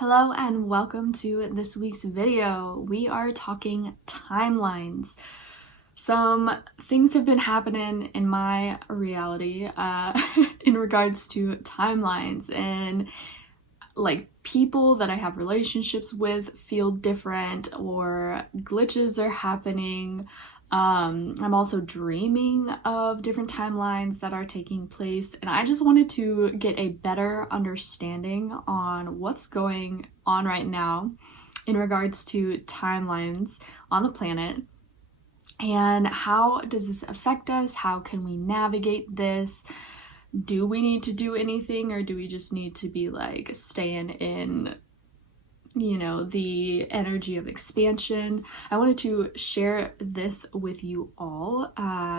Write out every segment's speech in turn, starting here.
Hello and welcome to this week's video. We are talking timelines. Some things have been happening in my reality in regards to timelines, and like people that I have relationships with feel different, or glitches are happening. I'm also dreaming of different timelines that are taking place, and I just wanted to get a better understanding on what's going on right now in regards to timelines on the planet, and how does this affect us? How can we navigate this? Do we need to do anything, or do we just need to be like staying in the energy of expansion? I wanted to share this with you all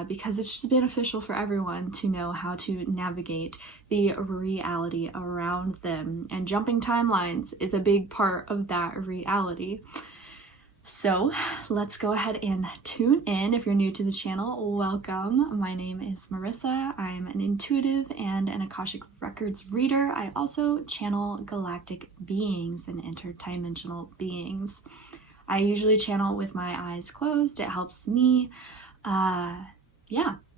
because it's just beneficial for everyone to know how to navigate the reality around them, and jumping timelines is a big part of that reality. So let's go ahead and tune in. If you're new to the channel, welcome. My name is Marissa. I'm an intuitive and an Akashic Records reader. I also channel galactic beings and interdimensional beings. I usually channel with my eyes closed. It helps me.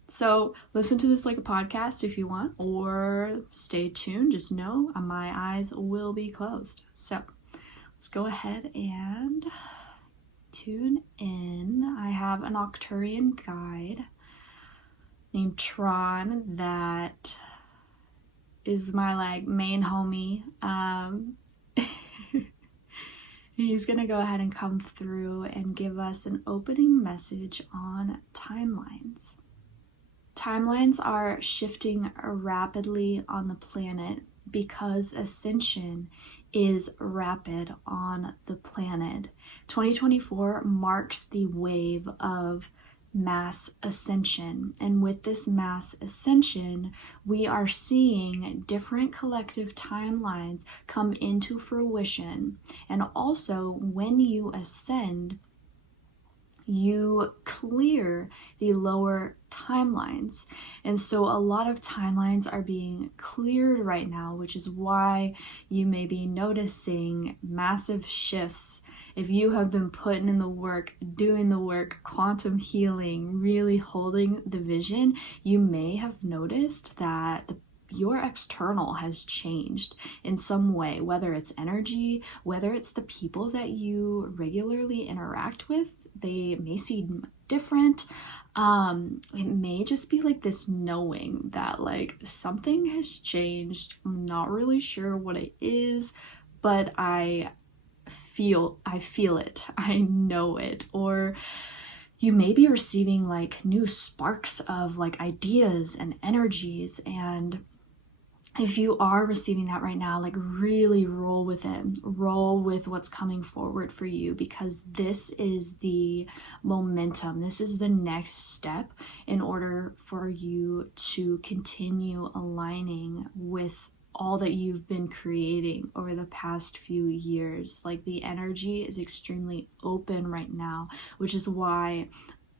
So listen to this like a podcast if you want, or stay tuned. Just know my eyes will be closed. So let's go ahead and tune in. I have an Arcturian guide named Tron that is my main homie. He's gonna go ahead and come through and give us an opening message on timelines. Timelines are shifting rapidly on the planet because Ascension is rapid on the planet. 2024 marks the wave of mass ascension, and with this mass ascension, we are seeing different collective timelines come into fruition. And also, when you ascend, you clear the lower timelines. And so a lot of timelines are being cleared right now, which is why you may be noticing massive shifts. If you have been putting in the work, doing the work, quantum healing, really holding the vision, you may have noticed that your external has changed in some way, whether it's energy, whether it's the people that you regularly interact with. They may seem different. It may just be this knowing that something has changed. I'm not really sure what it is, but I feel it. I know it. Or you may be receiving new sparks of ideas and energies, and if you are receiving that right now, really roll with it. Roll with what's coming forward for you, because this is the momentum. This is the next step in order for you to continue aligning with all that you've been creating over the past few years. The energy is extremely open right now, which is why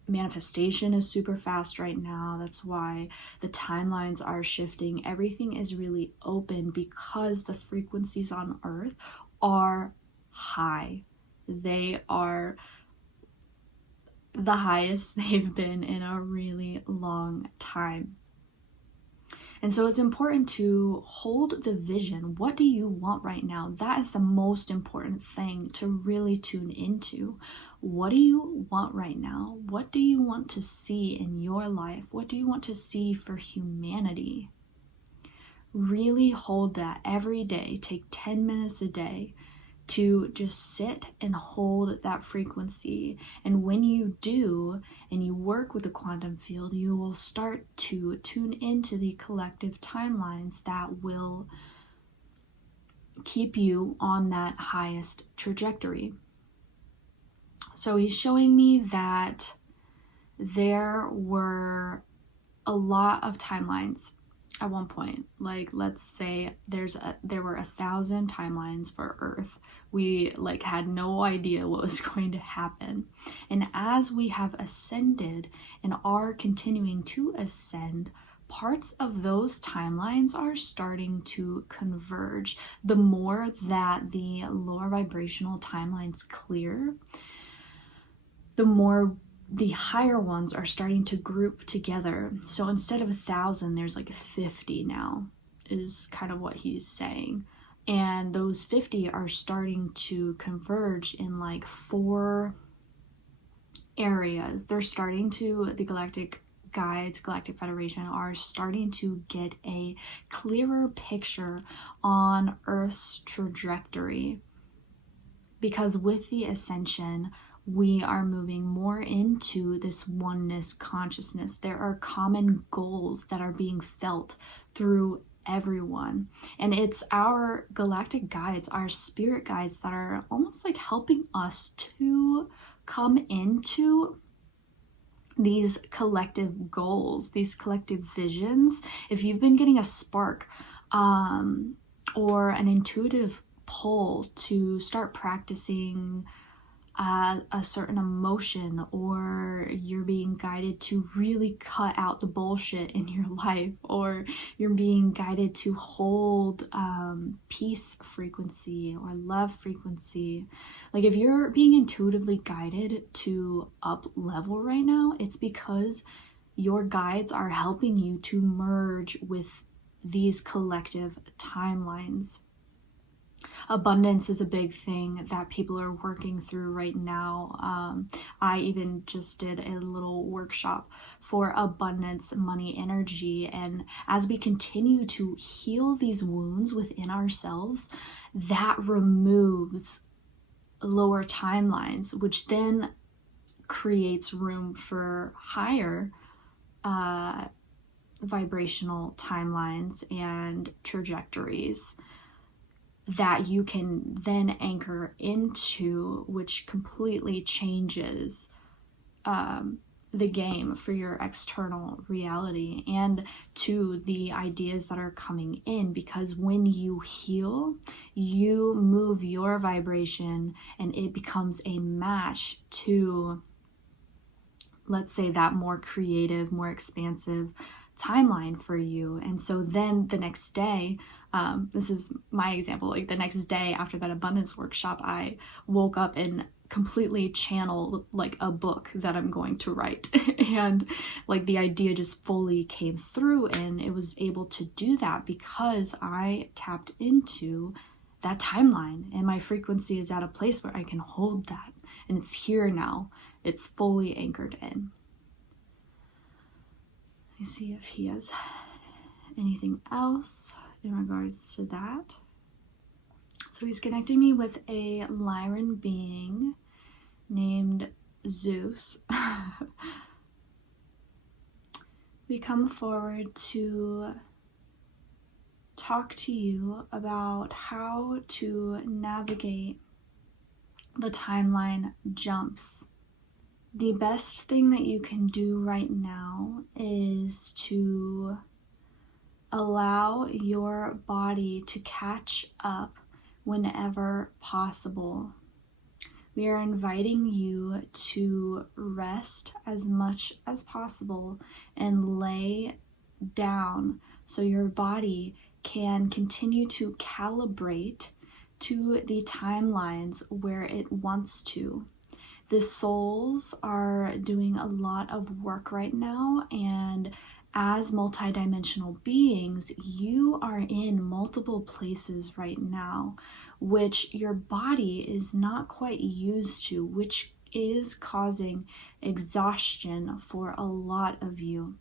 manifestation is super fast right now. That's why the timelines are shifting. Everything is really open because the frequencies on Earth are high. They are the highest they've been in a really long time. And so it's important to hold the vision. What do you want right now? That is the most important thing to really tune into. What do you want right now? What do you want to see in your life? What do you want to see for humanity? Really hold that every day. Take 10 minutes a day to just sit and hold that frequency. And when you do, and you work with the quantum field, you will start to tune into the collective timelines that will keep you on that highest trajectory. So he's showing me that there were a lot of timelines at one point. Let's say there were 1,000 timelines for Earth. We had no idea what was going to happen. And as we have ascended and are continuing to ascend, parts of those timelines are starting to converge. The more that the lower vibrational timelines clear, the more the higher ones are starting to group together. So instead of 1,000, there's like 50 now, is kind of what he's saying. And those 50 are starting to converge in like 4 areas. They're starting to, the galactic guides, Galactic Federation, are starting to get a clearer picture on Earth's trajectory. Because with the Ascension, we are moving more into this oneness consciousness. There are common goals that are being felt through everyone. And it's our galactic guides, our spirit guides, that are almost like helping us to come into these collective goals, these collective visions. If you've been getting a spark or an intuitive pull to start practicing a certain emotion, or you're being guided to really cut out the bullshit in your life, or you're being guided to hold peace frequency or love frequency, like if you're being intuitively guided to up level right now, it's because your guides are helping you to merge with these collective timelines. Abundance is a big thing that people are working through right now. I even just did a little workshop for abundance, money, energy. And as we continue to heal these wounds within ourselves, that removes lower timelines, which then creates room for higher vibrational timelines and trajectories that you can then anchor into, which completely changes the game for your external reality and to the ideas that are coming in. Because when you heal, you move your vibration and it becomes a match to, let's say, that more creative, more expansive timeline for you. And so then the next day, this is my example, like the next day after that abundance workshop, I woke up and completely channeled like a book that I'm going to write. And like the idea just fully came through, and it was able to do that because I tapped into that timeline, and my frequency is at a place where I can hold that, and it's here now. It's fully anchored in. Let me see if he has anything else in regards to that. So he's connecting me with a Lyran being named Zeus. We come forward to talk to you about how to navigate the timeline jumps. The best thing that you can do right now is to allow your body to catch up whenever possible. We are inviting you to rest as much as possible and lay down so your body can continue to calibrate to the timelines where it wants to. The souls are doing a lot of work right now, and as multidimensional beings, you are in multiple places right now, which your body is not quite used to, which is causing exhaustion for a lot of you.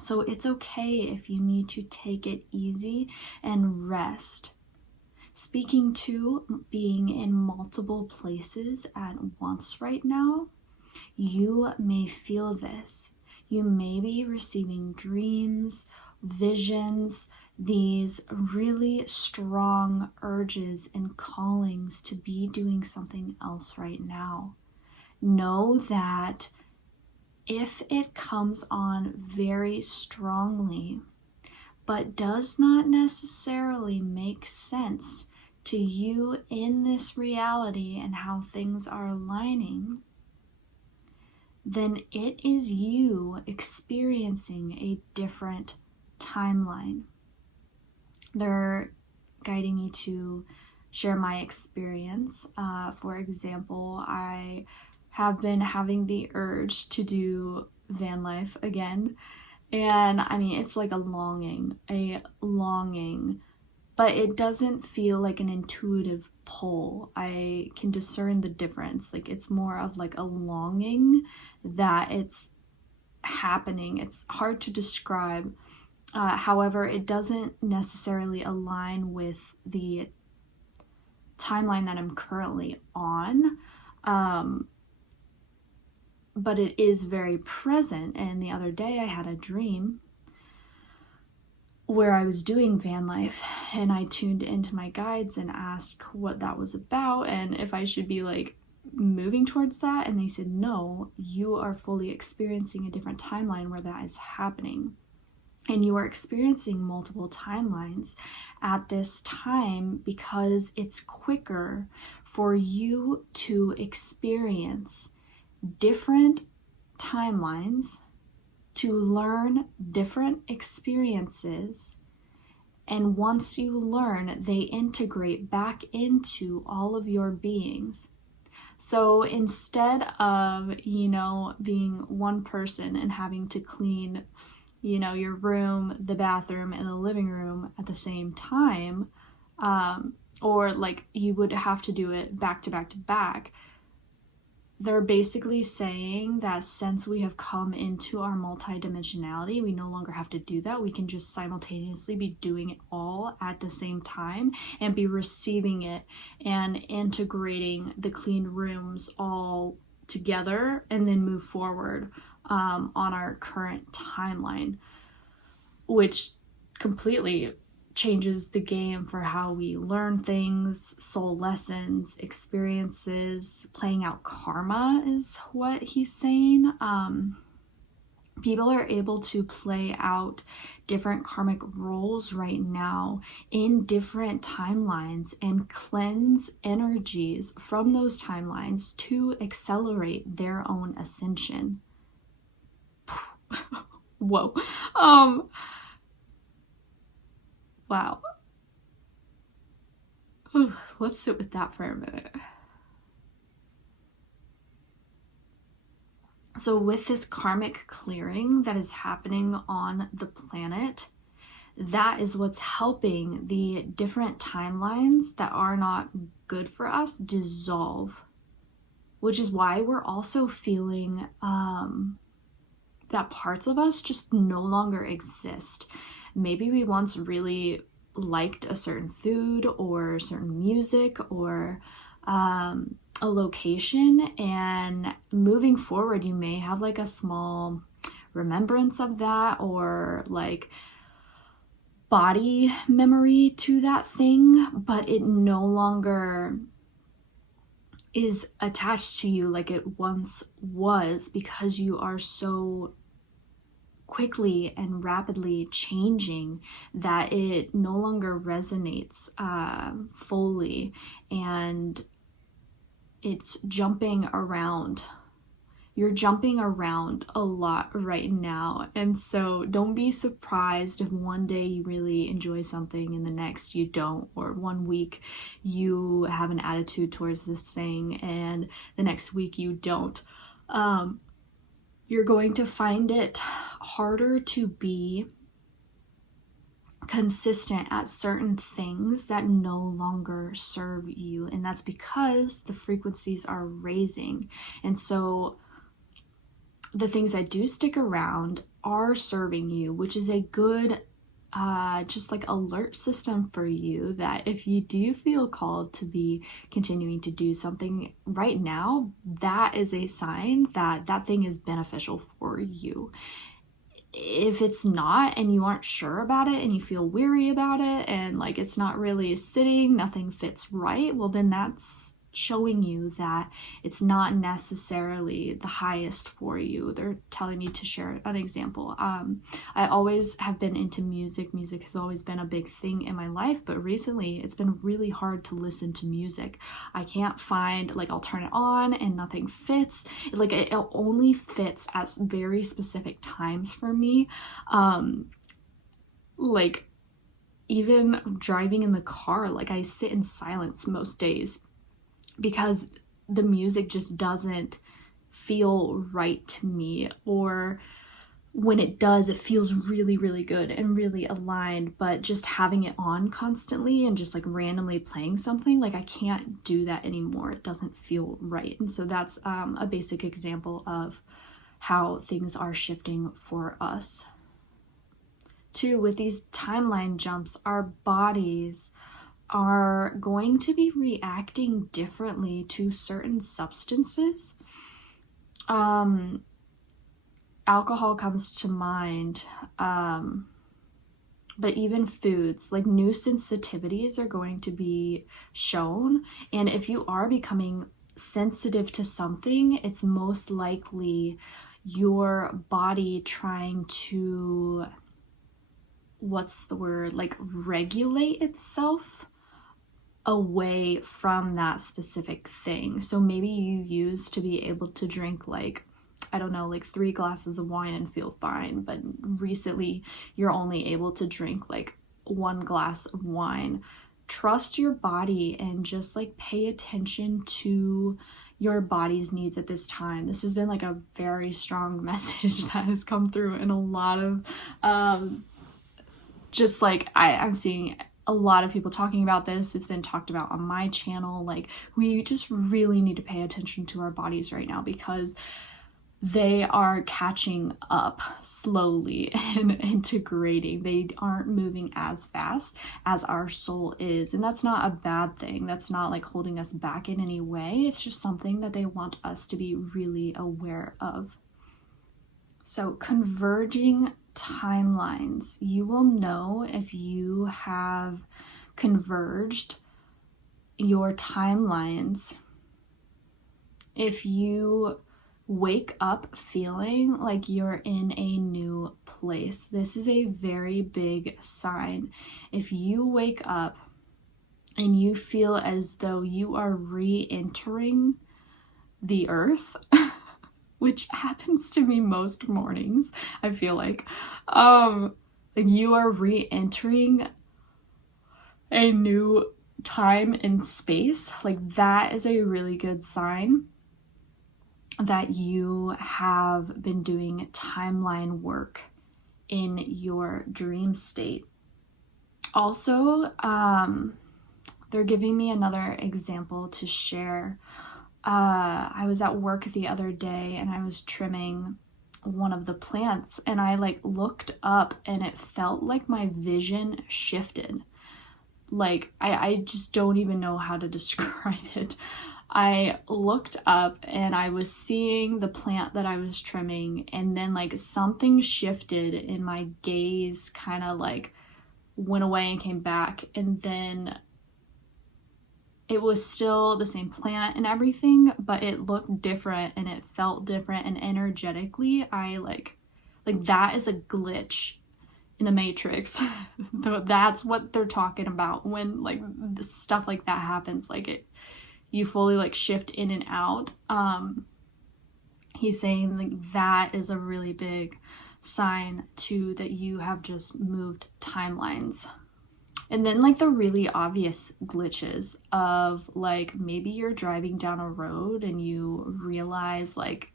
So it's okay if you need to take it easy and rest. Speaking to being in multiple places at once right now, you may feel this. You may be receiving dreams, visions, these really strong urges and callings to be doing something else right now. Know that if it comes on very strongly, but does not necessarily make sense to you in this reality and how things are aligning, then it is you experiencing a different timeline. They're guiding me to share my experience. For example, I have been having the urge to do van life again. And I mean, it's like a longing, but it doesn't feel like an intuitive pull. I can discern the difference. Like, it's more of like a longing that it's happening. It's hard to describe. However, it doesn't necessarily align with the timeline that I'm currently on. But it is very present. And the other day I had a dream where I was doing van life, and I tuned into my guides and asked what that was about and if I should be like moving towards that. And they said, no, you are fully experiencing a different timeline where that is happening. And you are experiencing multiple timelines at this time because it's quicker for you to experience different timelines, to learn different experiences, and once you learn, they integrate back into all of your beings. So instead of, being one person and having to clean, your room, the bathroom, and the living room at the same time, or like you would have to do it back to back to back, they're basically saying that since we have come into our multidimensionality, we no longer have to do that. We can just simultaneously be doing it all at the same time and be receiving it and integrating the clean rooms all together and then move forward on our current timeline, which completely changes the game for how we learn things, soul lessons, experiences. Playing out karma is what he's saying. People are able to play out different karmic roles right now in different timelines and cleanse energies from those timelines to accelerate their own ascension. Whoa. Wow. Ooh, let's sit with that for a minute. So with this karmic clearing that is happening on the planet, that is what's helping the different timelines that are not good for us dissolve, which is why we're also feeling that parts of us just no longer exist. Maybe we once really liked a certain food or certain music or a location, and moving forward you may have like a small remembrance of that or like body memory to that thing, but it no longer is attached to you like it once was, because you are so quickly and rapidly changing that it no longer resonates fully, and it's jumping around. You're jumping around a lot right now, and so don't be surprised if one day you really enjoy something and the next you don't, or one week you have an attitude towards this thing and the next week you don't. You're going to find it harder to be consistent at certain things that no longer serve you, and that's because the frequencies are raising. And so the things that do stick around are serving you, which is a good just like alert system for you, that if you do feel called to be continuing to do something right now, that is a sign that that thing is beneficial for you. If it's not, and you aren't sure about it, and you feel weary about it, and like it's not really sitting, nothing fits right, well then that's showing you that it's not necessarily the highest for you. They're telling me to share an example. I always have been into music. Music has always been a big thing in my life, but recently it's been really hard to listen to music. I can't find, like, I'll turn it on and nothing fits. Like, it only fits at very specific times for me. Like, even driving in the car, like, I sit in silence most days because the music just doesn't feel right to me, or when it does, it feels really, really good and really aligned, but just having it on constantly and just like randomly playing something, like, I can't do that anymore. It doesn't feel right. And so that's a basic example of how things are shifting for us. Too, with these timeline jumps, our bodies are going to be reacting differently to certain substances. Alcohol comes to mind, but even foods, like, new sensitivities are going to be shown. And if you are becoming sensitive to something, it's most likely your body trying to, what's the word, like, regulate itself away from that specific thing. So maybe you used to be able to drink, like, I don't know, like 3 glasses of wine and feel fine, but recently you're only able to drink like 1 glass of wine. Trust your body and just like pay attention to your body's needs at this time. This has been like a very strong message that has come through in a lot of just like I'm seeing a lot of people talking about this. It's been talked about on my channel. Like, we just really need to pay attention to our bodies right now, because they are catching up slowly and integrating. They aren't moving as fast as our soul is. And that's not a bad thing. That's not like holding us back in any way. It's just something that they want us to be really aware of. So, converging timelines. You will know if you have converged your timelines if you wake up feeling like you're in a new place. This is a very big sign. If you wake up and you feel as though you are re-entering the earth, which happens to me most mornings, I feel like you are re-entering a new time and space, like, that is a really good sign that you have been doing timeline work in your dream state. Also, they're giving me another example to share. I was at work the other day and I was trimming one of the plants, and I like looked up and it felt like my vision shifted. Like, I just don't even know how to describe it. I looked up and I was seeing the plant that I was trimming, and then like something shifted and my gaze kind of like went away and came back, and then it was still the same plant and everything, but it looked different and it felt different, and energetically I like that is a glitch in the Matrix. That's what they're talking about when like stuff like that happens. Like, you fully like shift in and out. He's saying like that is a really big sign too, that you have just moved timelines. And then like the really obvious glitches of like, maybe you're driving down a road and you realize like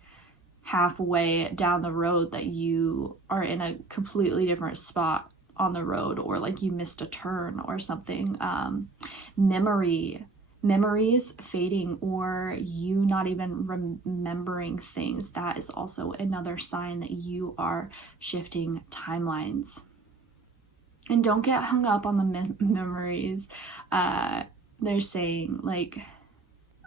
halfway down the road that you are in a completely different spot on the road, or like you missed a turn or something. Memories fading, or you not even remembering things. That is also another sign that you are shifting timelines. And don't get hung up on the memories. They're saying like,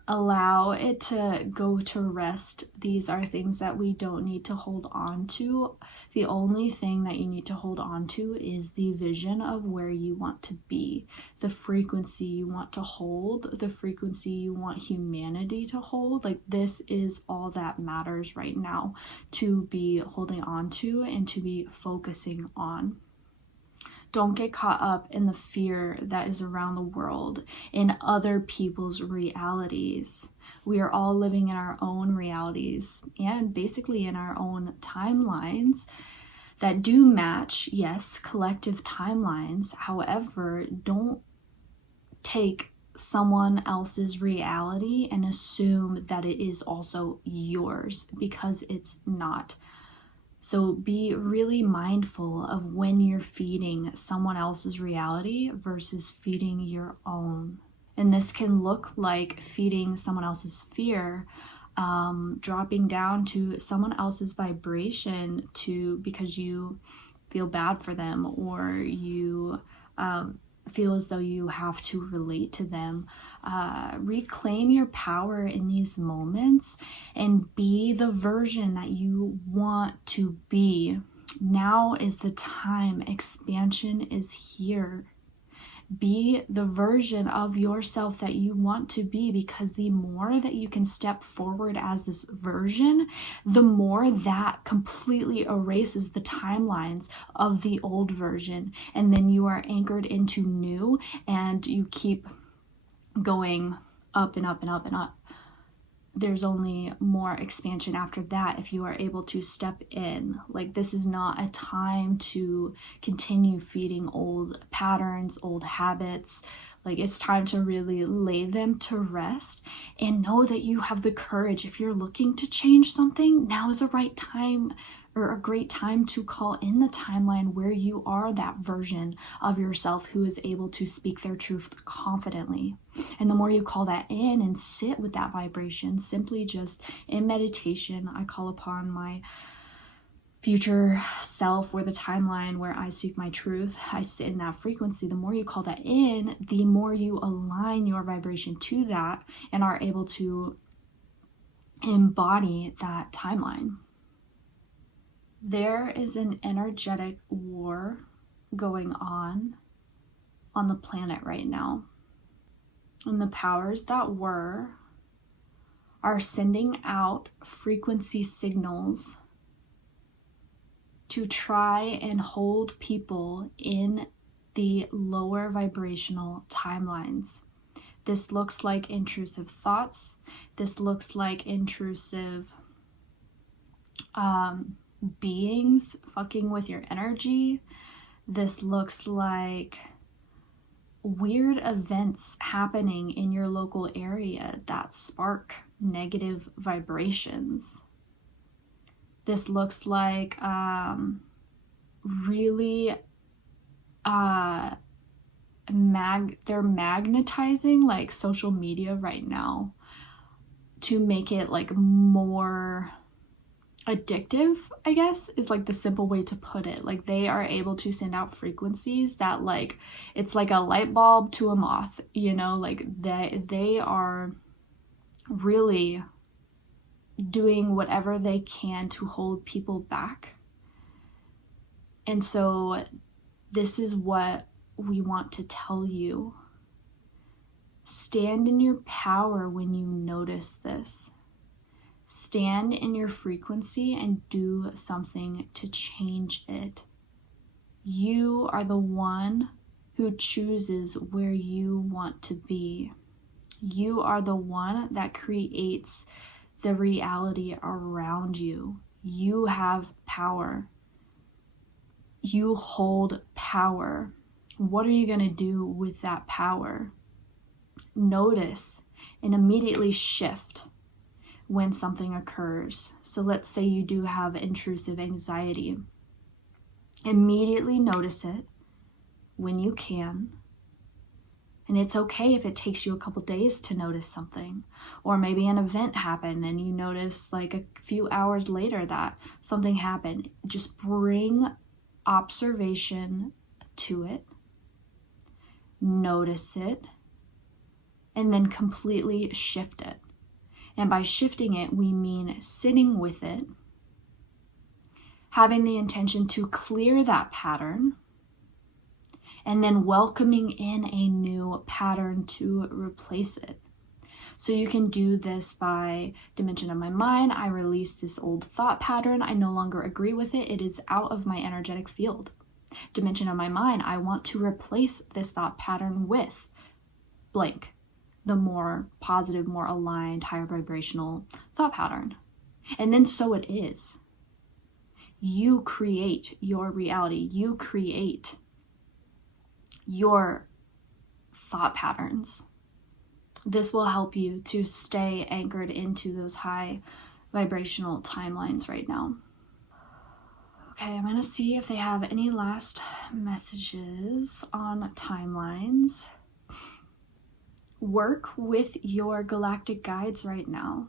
Allow it to go to rest. These are things that we don't need to hold on to. The only thing that you need to hold on to is the vision of where you want to be, the frequency you want to hold, the frequency you want humanity to hold. Like, this is all that matters right now to be holding on to and to be focusing on. Don't get caught up in the fear that is around the world, in other people's realities. We are all living in our own realities and basically in our own timelines that do match, yes, collective timelines. However, don't take someone else's reality and assume that it is also yours, because it's not. So be really mindful of when you're feeding someone else's reality versus feeding your own. And this can look like feeding someone else's fear, dropping down to someone else's vibration because you feel bad for them, or you feel as though you have to relate to them. Reclaim your power in these moments and be the version that you want to be. Now is the time. Expansion is here. Be the version of yourself that you want to be, because the more that you can step forward as this version, the more that completely erases the timelines of the old version. And then you are anchored into new, and you keep going up and up and up and up. There's only more expansion after that if you are able to step in. Like, this is not a time to continue feeding old patterns, old habits. Like, it's time to really lay them to rest and know that you have the courage. If you're looking to change something, now is a right time, or a great time, to call in the timeline where you are that version of yourself who is able to speak their truth confidently. And the more you call that in and sit with that vibration, simply just in meditation, I call upon my future self, or the timeline where I speak my truth. I sit in that frequency. The more you call that in, the more you align your vibration to that and are able to embody that timeline. There is an energetic war going on the planet right now. And the powers that were are sending out frequency signals to try and hold people in the lower vibrational timelines. This looks like intrusive thoughts. This looks like intrusive beings fucking with your energy. This looks like weird events happening in your local area that spark negative vibrations. This looks like really they're magnetizing like social media right now to make it like more addictive, I guess, is like the simple way to put it. Like, they are able to send out frequencies that, like, it's like a light bulb to a moth, you know, like they are really doing whatever they can to hold people back. And so this is what we want to tell you. Stand in your power when you notice this. Stand in your frequency and do something to change it. You are the one who chooses where you want to be. You are the one that creates the reality around you. You have power. You hold power. What are you going to do with that power? Notice and immediately shift when something occurs. So let's say you do have intrusive anxiety. Immediately notice it when you can. And it's okay if it takes you a couple days to notice something. Or maybe an event happened and you notice like a few hours later that something happened. Just bring observation to it. Notice it. And then completely shift it. And by shifting it, we mean sitting with it, having the intention to clear that pattern, and then welcoming in a new pattern to replace it. So you can do this by dimension of my mind. I release this old thought pattern. I no longer agree with it. It is out of my energetic field. Dimension of my mind. I want to replace this thought pattern with blank, the more positive, more aligned, higher vibrational thought pattern. And then so it is. You create your reality. You create your thought patterns. This will help you to stay anchored into those high vibrational timelines right now. Okay, I'm going to see if they have any last messages on timelines. Work with your galactic guides right now.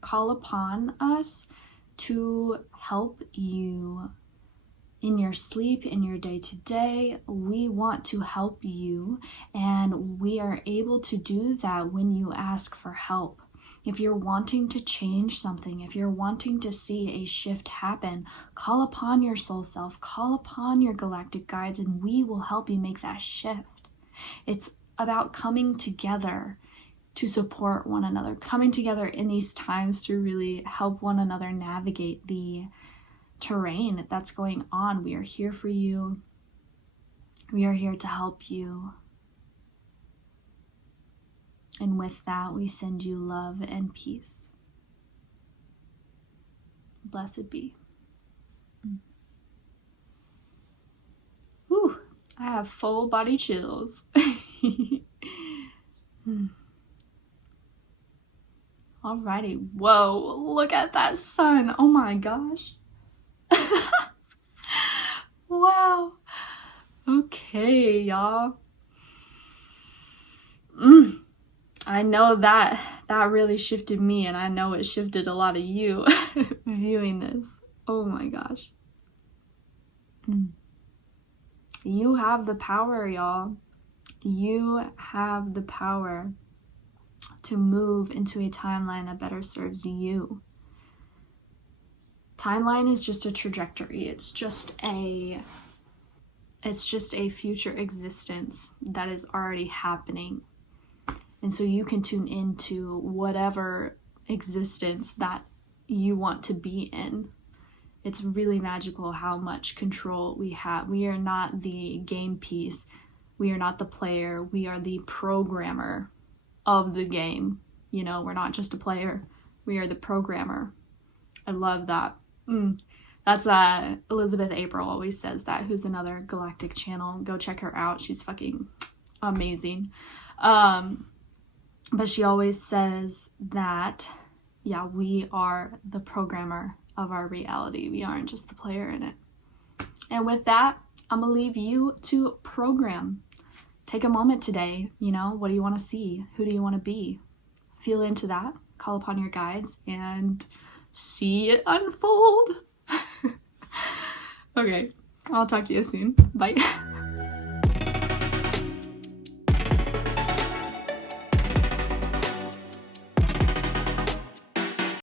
Call upon us to help you in your sleep, in your day-to-day. We want to help you, and we are able to do that when you ask for help. If you're wanting to change something, if you're wanting to see a shift happen, call upon your soul self, call upon your galactic guides, and we will help you make that shift. It's about coming together to support one another, coming together in these times to really help one another navigate the terrain that's going on. We are here for you. We are here to help you. And with that, we send you love and peace. Blessed be. Whew, I have full body chills. Alrighty, whoa, look at that sun. Oh my gosh. Wow. Okay, y'all. I know that really shifted me, and I know it shifted a lot of you viewing this. Oh my gosh. You have the power, y'all. You have the power to move into a timeline that better serves you. Timeline is just a trajectory. It's just a future existence that is already happening. And so you can tune into whatever existence that you want to be in. It's really magical how much control we have. We are not the game piece. We are not the player. We are the programmer of the game. You know, we're not just a player. We are the programmer. I love that. That's Elizabeth April always says that, who's another galactic channel. Go check her out. She's fucking amazing. But she always says that, yeah, we are the programmer of our reality. We aren't just the player in it. And with that, I'm gonna leave you to program. Take a moment today. You know, what do you want to see? Who do you want to be? Feel into that. Call upon your guides and see it unfold. Okay, I'll talk to you soon. Bye.